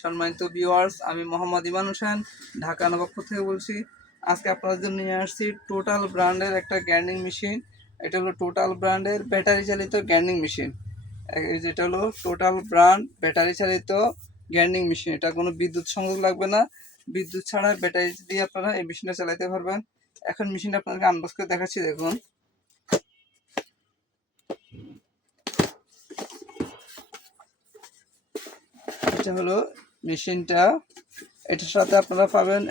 সম্মানিত ভিউয়ার্স, আমি মোহাম্মদ ইমান হোসেন ঢাকা নবাবপুর থেকে বলছি। আজকে আপনাদের জন্য নিয়ে আসছি টোটাল ব্র্যান্ডের একটা গ্রাইন্ডিং মেশিন। এটা হলো টোটাল ব্র্যান্ডের ব্যাটারি চালিত গ্রাইন্ডিং মেশিন। যেটা হলো টোটাল ব্র্যান্ড ব্যাটারি চালিত গ্রাইন্ডিং মেশিন। এটা কোনো বিদ্যুৎ সংযোগ লাগবে না, বিদ্যুৎ ছাড়া ব্যাটারি দিয়ে আপনারা এই মেশিনটা চালাতে পারবেন। এখন মেশিনটা আপনাদেরকে আনবক্স করে দেখাচ্ছি, দেখুন। এটা হলো মেশিনটা। এটার সাথে আপনারা পাবেন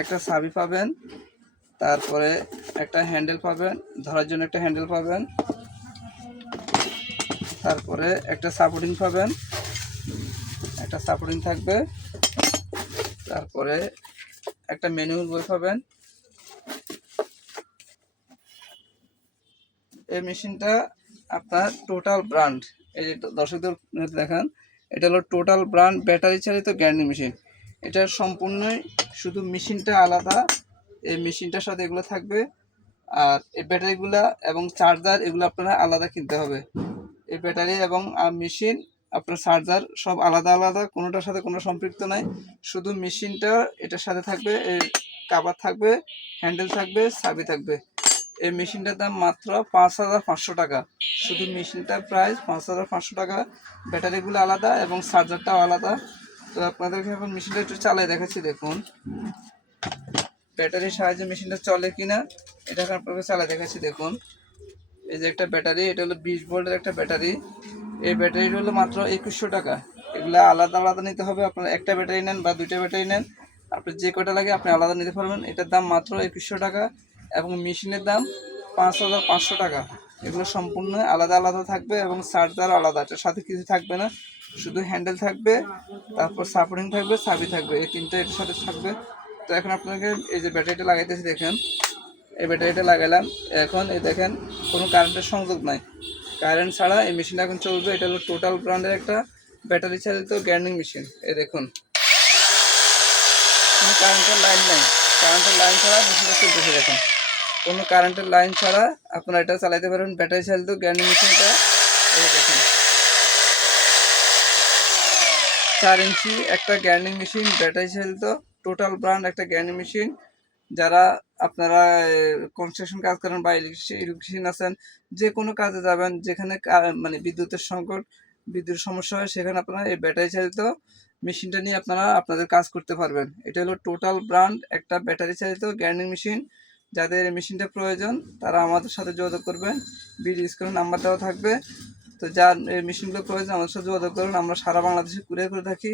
একটা চাবি পাবেন, তারপরে একটা হ্যান্ডেল পাবেন, ধরার জন্য একটা হ্যান্ডেল পাবেন, তারপরে একটা সাপোর্টিং পাবেন, একটা সাপোর্টিং থাকবে, তারপরে একটা ম্যানুয়াল বই পাবেন। এই মেশিনটা আপনার টোটাল ব্র্যান্ড, এই যে দর্শকদের দেখান, এটা হলো টোটাল ব্র্যান্ড ব্যাটারি চালিত গ্রাইন্ডিং মেশিন। এটা সম্পূর্ণই শুধু মেশিনটা আলাদা, এই মেশিনটার সাথে এগুলো থাকবে। আর এই ব্যাটারিগুলা এবং চার্জার এগুলো আপনারা আলাদা কিনতে হবে। এই ব্যাটারি এবং মেশিন, আপনার চার্জার সব আলাদা আলাদা, কোনোটার সাথে কোনো সম্পৃক্ত নাই। শুধু মেশিনটা এটার সাথে থাকবে, এর কাভার থাকবে, হ্যান্ডেল থাকবে, চাবি থাকবে। এই মেশিনটার দাম মাত্র 5,500 টাকা। শুধু মেশিনটার প্রাইস 5,500 টাকা। ব্যাটারিগুলো আলাদা এবং চার্জারটাও আলাদা। তো আপনাদেরকে এখন মেশিনটা একটু চালিয়ে দেখাচ্ছি, দেখুন ব্যাটারির সাহায্যে মেশিনটা চলে কিনা। এটা এখন আপনাকে চালিয়ে দেখাচ্ছি, দেখুন। এই যে একটা ব্যাটারি, এটা হলো 20 ভোল্টের একটা ব্যাটারি। এই ব্যাটারিটা হলো মাত্র 2100 টাকা। এগুলা আলাদা আলাদা নিতে হবে। আপনারা একটা ব্যাটারি নেন বা দুইটা ব্যাটারি নেন, আপনার যে কয়টা লাগে আপনি আলাদা নিতে পারবেন। এটার দাম মাত্র 2100 টাকা এবং মেশিনের দাম 5,500 টাকা। এগুলো সম্পূর্ণ আলাদা আলাদা থাকবে এবং চার্জার আলাদা, এটার সাথে কিছু থাকবে না, শুধু হ্যান্ডেল থাকবে, তারপর সাপোর্টিং থাকবে, চাবি থাকবে, এই তিনটা এটার সাথে থাকবে। তো এখন আপনাকে এই যে ব্যাটারিটা লাগাইতেছি, দেখেন এই ব্যাটারিটা লাগালাম। এখন এই দেখেন কোনো কারেন্টের সংযোগ নাই, কারেন্ট ছাড়া এই মেশিনটা এখন চলবে। এটা হলো টোটাল ব্র্যান্ডের একটা ব্যাটারি চালিত গ্রাইন্ডিং মেশিন। এই দেখুন কোনো কারেন্টের লাইন নাই, কারেন্টের লাইন ছাড়া মেশিনটা চলতেছে। দেখুন কোনো কারেন্টের লাইন ছাড়া আপনারা এটা চালাতে পারবেন ব্যাটারি চালিত গ্রাইন্ডিং মেশিনটা। এই দেখুন 4 ইঞ্চি একটা গ্রাইন্ডিং মেশিন, ব্যাটারি চালিত টোটাল ব্র্যান্ড একটা গ্রাইন্ডিং মেশিন। যারা আপনারা কনস্ট্রাকশন কাজ করেন বা ইলেকট্রিশিয়ান আছেন, যে কোনো কাজে যাবেন যেখানে মানে বিদ্যুতের সংকট, বিদ্যুৎ সমস্যা হয়, সেখানে আপনারা এই ব্যাটারি চালিত মেশিনটা নিয়ে আপনারা আপনাদের কাজ করতে পারবেন। এটা হলো টোটাল ব্র্যান্ড একটা ব্যাটারি চালিত গ্রাইন্ডিং মেশিন। যাদের এই মেশিনটা প্রয়োজন তারা আমাদের সাথে যোগাযোগ করবেন, ভিডিও স্ক্রিনে নাম্বার দেওয়া থাকবে। তো যার এই মেশিনগুলো প্রয়োজন আমাদের সাথে যোগাযোগ করুন। আমরা সারা বাংলাদেশে কুরিয়ার করে থাকি।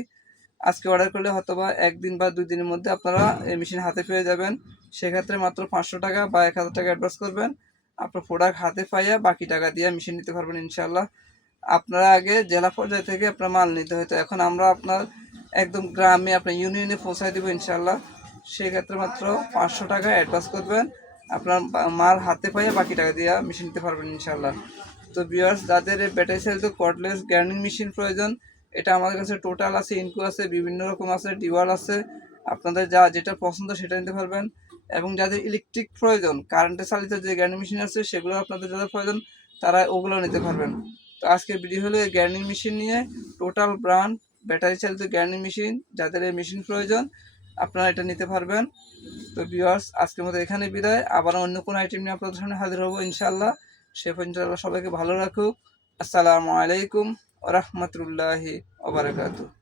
আজকে অর্ডার করলে হয়তোবা 1 দিন বা 2 দিনের মধ্যে আপনারা এই মেশিন হাতে পেয়ে যাবেন। সেক্ষেত্রে মাত্র 500 টাকা বা 1000 টাকা অ্যাডভান্স করবেন। আপনার প্রোডাক্ট হাতে পাইয়া বাকি টাকা দিয়ে মেশিন নিতে পারবেন ইনশাআল্লাহ। আপনারা আগে জেলা পর্যায় থেকে আপনার মাল নিতে হতো, এখন আমরা আপনার একদম গ্রামে আপনার ইউনিয়নে পৌঁছায় দেবো ইনশাআল্লাহ। সেক্ষেত্রে মাত্র 500 টাকা অ্যাডভান্স করবেন, আপনার মাল হাতে পাইয়া বাকি টাকা দিয়ে মেশিন নিতে পারবেন ইনশাআল্লাহ। তো ভিউয়ার্স, যাদের এই ব্যাটারি চালিত কর্ডলেস গ্রাইন্ডিং মেশিন প্রয়োজন, এটা আমাদের কাছে টোটাল আছে, ইনকো আছে, বিভিন্ন রকম আছে, ডিওয়াল আছে। আপনাদের যেটা পছন্দ সেটা নিতে পারবেন। এবং যাদের ইলেকট্রিক প্রয়োজন, কারেন্টে চালিত যে গ্রাইন্ডিং মেশিন আছে সেগুলো আপনাদের যাদের প্রয়োজন তারা ওগুলো নিতে পারবেন। তো আজকের ভিডিও হলো এই গ্রাইন্ডিং মেশিন নিয়ে, টোটাল ব্র্যান্ড ব্যাটারি চালিত গ্রাইন্ডিং মেশিন। যাদের এই মেশিন প্রয়োজন আপনারা এটা নিতে পারবেন। তো ভিউয়ার্স, আজকের মতো এখানে বিদায়। আবার অন্য কোনো আইটেম নিয়ে আপনাদের সামনে হাজির হবো ইনশাআল্লাহ। সে পর্যন্ত আল্লাহ সবাইকে ভালো রাখুক। আসসালামু আলাইকুম ওয়া রাহমাতুল্লাহি ওয়া বারাকাতুহু।